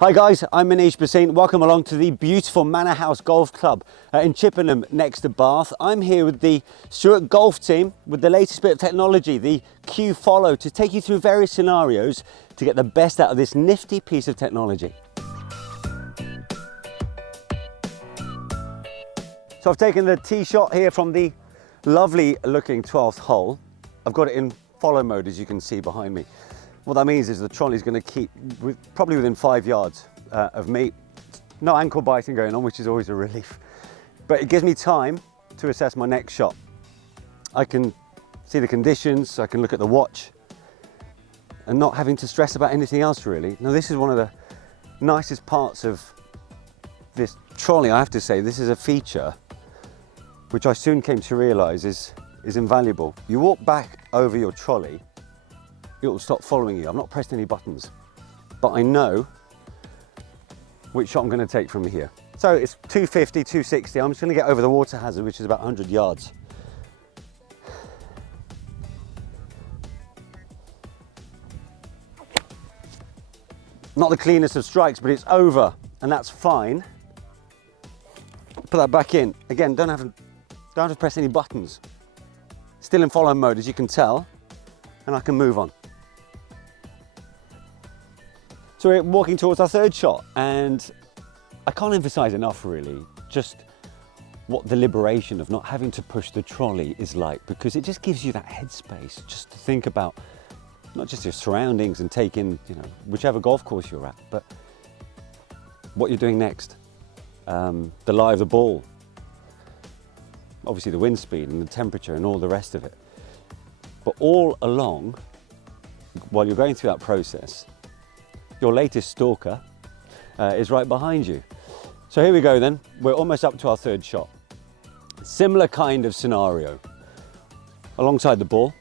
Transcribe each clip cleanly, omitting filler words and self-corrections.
Hi guys, I'm Manish Bhasin. Welcome along to the beautiful Manor House Golf Club in Chippenham next to Bath. I'm here with the Stuart Golf team with the latest bit of technology, the Q Follow, to take you through various scenarios to get the best out of this nifty piece of technology. So I've taken the tee shot here from the lovely looking 12th hole. I've got it in follow mode, as you can see behind me. What that means is the trolley's going to keep probably within 5 yards of me. No ankle biting going on, which is always a relief. But it gives me time to assess my next shot. I can see the conditions, I can look at the watch, and not having to stress about anything else really. Now this is one of the nicest parts of this trolley, I have to say. This is a feature which I soon came to realise is invaluable. You walk back over your trolley, it will stop following you. I've not pressed any buttons, but I know which shot I'm going to take from here. So it's 250, 260. I'm just going to get over the water hazard, which is about 100 yards. Not the cleanest of strikes, but it's over, and that's fine. Put that back in. Again, don't have to press any buttons. Still in follow mode, as you can tell, and I can move on. So we're walking towards our third shot, and I can't emphasize enough really just what the liberation of not having to push the trolley is like, because it just gives you that headspace just to think about not just your surroundings and take in, whichever golf course you're at, but what you're doing next, the lie of the ball, obviously the wind speed and the temperature and all the rest of it. But all along, while you're going through that process, your latest stalker is right behind you. So here we go then, we're almost up to our third shot. Similar kind of scenario. Alongside the ball,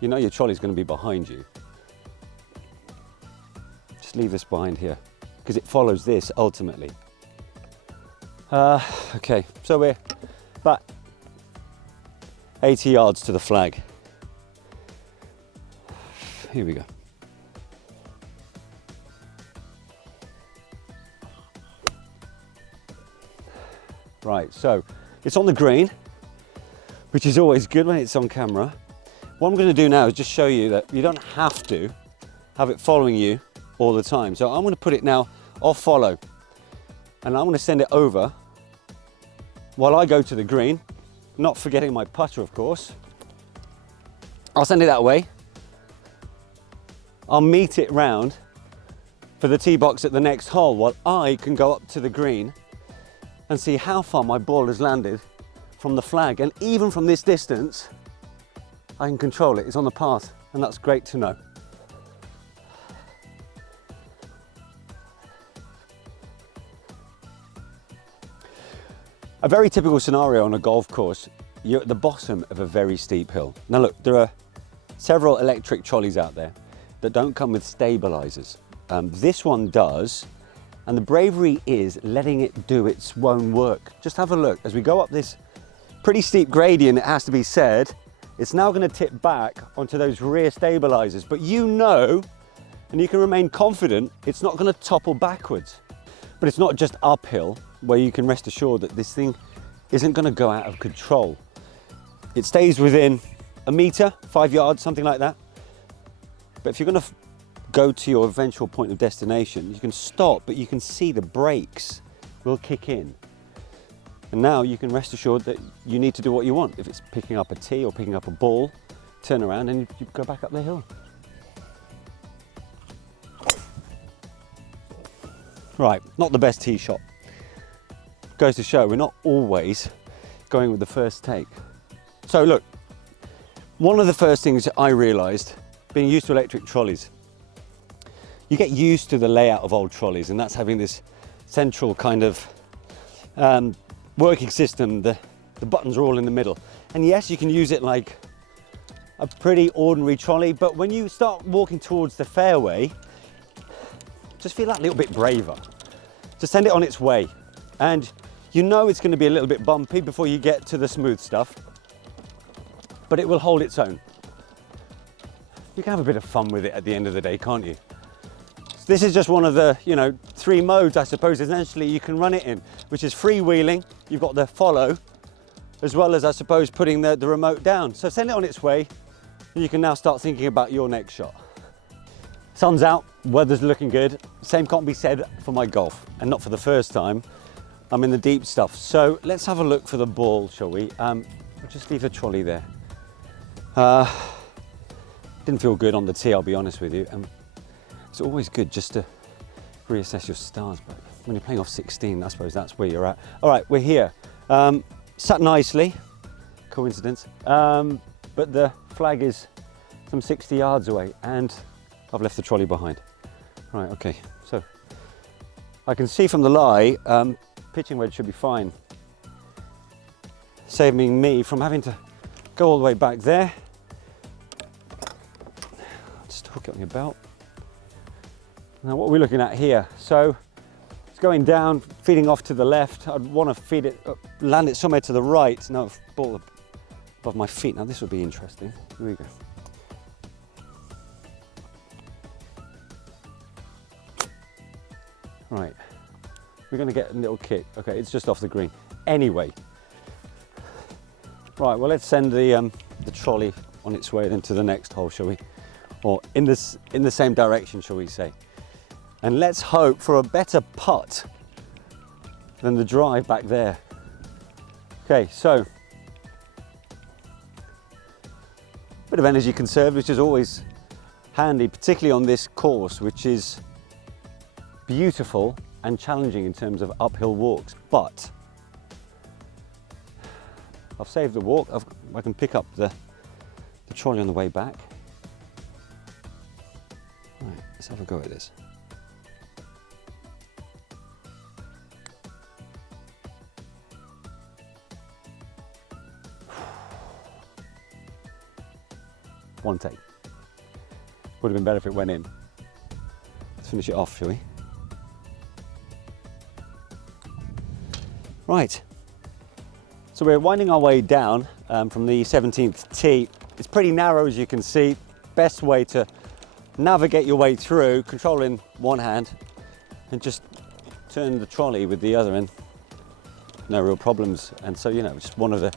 you know your trolley's going to be behind you. Just leave this behind here, because it follows this ultimately. Okay, so we're about 80 yards to the flag. Here we go. Right, so it's on the green, which is always good when it's on camera. What I'm going to do now is just show you that you don't have to have it following you all the time. So I'm going to put it now off follow, and I'm going to send it over while I go to the green, not forgetting my putter, of course. I'll send it that way. I'll meet it round for the tee box at the next hole while I can go up to the green and see how far my ball has landed from the flag. And even from this distance, I can control it. It's on the path, and that's great to know. A very typical scenario on a golf course, you're at the bottom of a very steep hill. Now look, there are several electric trolleys out there that don't come with stabilizers. This one does, and the bravery is letting it do its own work. Just have a look. As we go up this pretty steep gradient, it has to be said, it's now going to tip back onto those rear stabilizers, but you know, and you can remain confident, it's not going to topple backwards. But it's not just uphill, where you can rest assured that this thing isn't going to go out of control. It stays within a meter, 5 yards, something like that. But if you're going to go to your eventual point of destination, you can stop, but you can see the brakes will kick in. And now you can rest assured that you need to do what you want. If it's picking up a tee or picking up a ball, turn around and you go back up the hill. Right, not the best tee shot. Goes to show we're not always going with the first take. So look, one of the first things I realised, being used to electric trolleys, you get used to the layout of old trolleys, and that's having this central kind of working system. The buttons are all in the middle. And yes, you can use it like a pretty ordinary trolley, but when you start walking towards the fairway, just feel that little bit braver. Just send it on its way. And you know it's going to be a little bit bumpy before you get to the smooth stuff, but it will hold its own. You can have a bit of fun with it at the end of the day, can't you? This is just one of the, 3 modes, I suppose, essentially you can run it in, which is freewheeling. You've got the follow, as well as, I suppose, putting the remote down. So send it on its way, and you can now start thinking about your next shot. Sun's out, weather's looking good. Same can't be said for my golf, and not for the first time. I'm in the deep stuff. So let's have a look for the ball, shall we? We'll just leave the trolley there. Didn't feel good on the tee, I'll be honest with you. It's always good just to reassess your stance, but when you're playing off 16, I suppose that's where you're at. All right, we're here. Sat nicely, coincidence, but the flag is some 60 yards away and I've left the trolley behind. Right, okay, so I can see from the lie, pitching wedge should be fine, saving me from having to go all the way back there. Just hook it on your belt. Now what are we looking at here? So it's going down, feeding off to the left. I'd want to feed it, land it somewhere to the right. No, ball above my feet. Now this will be interesting. Here we go. Right, we're going to get a little kick. Okay, it's just off the green. Anyway, right. Well, let's send the trolley on its way then to the next hole, shall we? Or in the same direction, shall we say? And let's hope for a better putt than the drive back there. Okay, so bit of energy conserved, which is always handy, particularly on this course, which is beautiful and challenging in terms of uphill walks. But I've saved the walk. I can pick up the trolley on the way back. Right, let's have a go at this. One take. Would have been better if it went in. Let's finish it off, shall we? Right. So we're winding our way down from the 17th tee. It's pretty narrow, as you can see. Best way to navigate your way through, control in one hand, and just turn the trolley with the other, and no real problems. And so, just one of the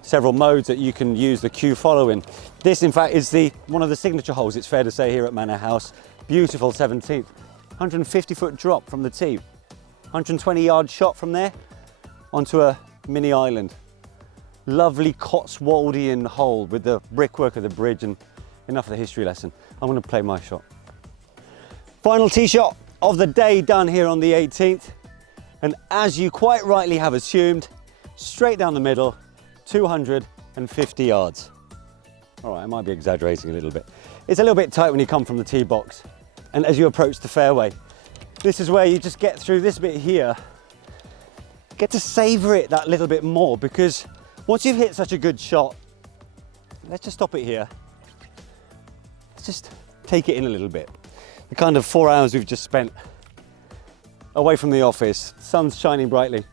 several modes that you can use the cue follow in. This, in fact, is one of the signature holes, it's fair to say, here at Manor House. Beautiful 17th. 150-foot drop from the tee. 120-yard shot from there onto a mini island. Lovely Cotswoldian hole with the brickwork of the bridge, and enough of the history lesson. I'm going to play my shot. Final tee shot of the day done here on the 18th. And as you quite rightly have assumed, straight down the middle, 250 yards. All right, I might be exaggerating a little bit. It's a little bit tight when you come from the tee box. And as you approach the fairway, this is where you just get through this bit here, get to savor it that little bit more, because once you've hit such a good shot, let's just stop it here. Let's just take it in a little bit. The kind of 4 hours we've just spent away from the office, sun's shining brightly.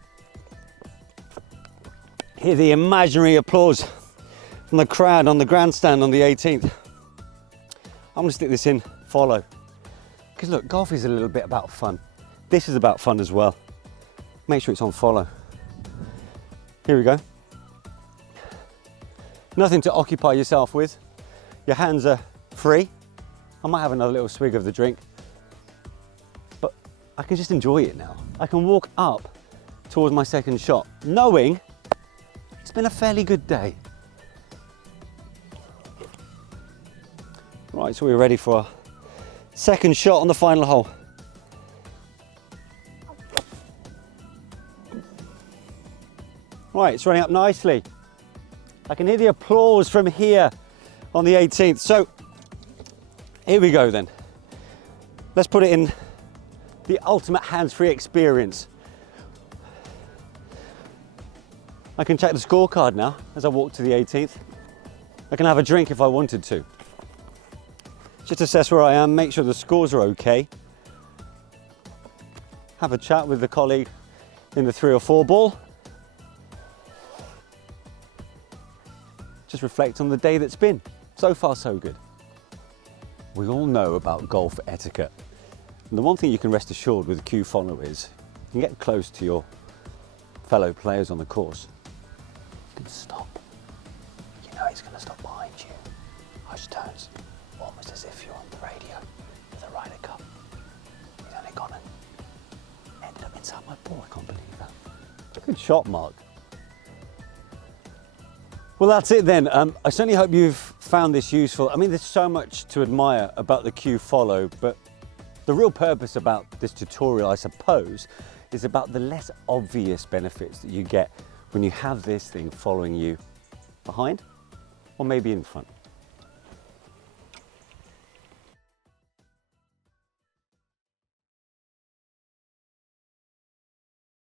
Hear the imaginary applause from the crowd on the grandstand on the 18th. I'm gonna stick this in follow. Because look, golf is a little bit about fun. This is about fun as well. Make sure it's on follow. Here we go. Nothing to occupy yourself with. Your hands are free. I might have another little swig of the drink, but I can just enjoy it now. I can walk up towards my second shot, knowing it's been a fairly good day. Right, so we're ready for our second shot on the final hole. Right, it's running up nicely. I can hear the applause from here on the 18th. So here we go then. Let's put it in the ultimate hands-free experience. I can check the scorecard now as I walk to the 18th. I can have a drink if I wanted to. Just assess where I am, make sure the scores are okay. Have a chat with the colleague in the 3 or 4 ball. Just reflect on the day that's been. So far, so good. We all know about golf etiquette. And the one thing you can rest assured with a cue follow is you can get close to your fellow players on the course. You can stop. You know he's going to stop behind you. Hush tones, almost as if you're on the radio with a Ryder Cup. He's only gone and ended up inside my ball. I can't believe that. Good shot, Mark. Well, that's it then. I certainly hope you've found this useful. I mean, there's so much to admire about the cue follow, but the real purpose about this tutorial, I suppose, is about the less obvious benefits that you get when you have this thing following you behind or maybe in front.